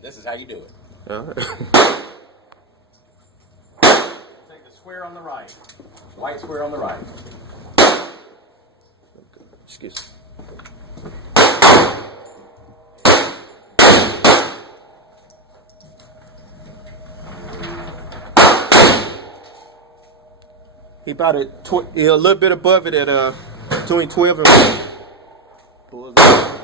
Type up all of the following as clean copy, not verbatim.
And this is how you do it. Alright. Take the square on the right. White square on the right. Excuse me. He about a little bit above it at between 12 and 1. Pull it up.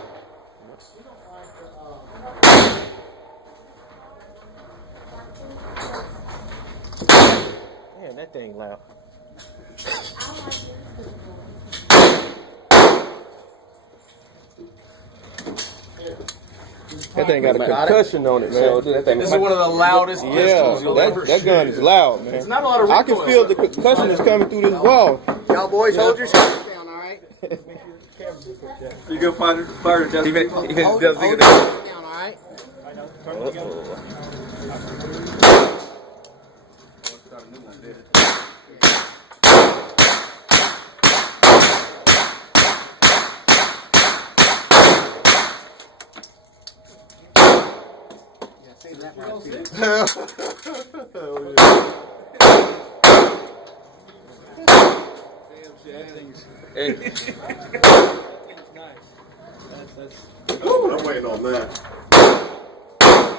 Damn, that thing loud. That thing got a concussion on it, man. This is one of the loudest pistols you'll ever that gun is loud, man. It's not a lot of I can feel the concussion is coming through this wall. Y'all boys, hold your hands down, all right? You go fire just even Hold your hands down, all right? I'm waiting on that.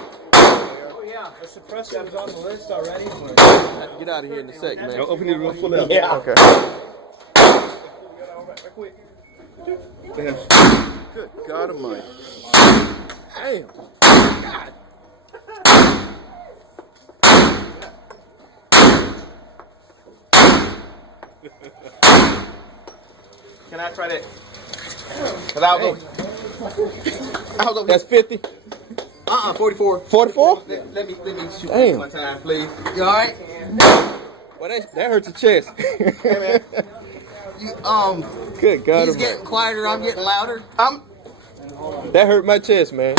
Oh yeah, the suppressor was on the list already. Get out of here in a sec, man. Open it real full up. Yeah. Okay. Damn. Good God Almighty. Damn. Can I try that? Cause I'll go. That's 50. 44. 44? Let me shoot Damn. one time, please. You all right? Well, that hurts your chest. You, Good God he's Almighty. getting quieter, I'm getting louder. That hurt my chest, man.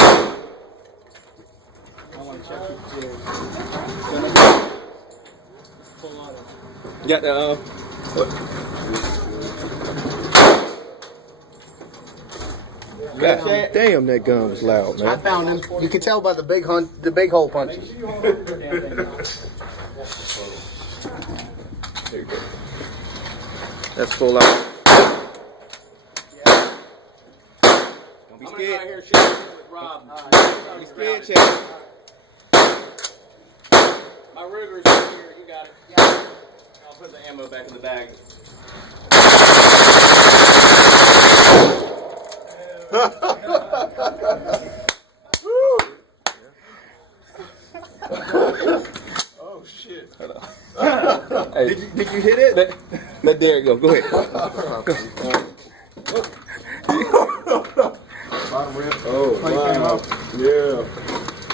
You got the God damn, that gun was loud, I man. found him. You can tell by the big hole punches. That's full out. Don't be I'm gonna scared. try here shooting with Rob. Don't be scared, Chad. My Ruger's right here. You got it. Yeah. I'll put the ammo back in the bag. Oh shit. Hey, did you hit it? Let Derek go. Go ahead. Oh, wow. Yeah.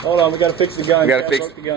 Hold on, we gotta fix the gun. We gotta fix it. The gun.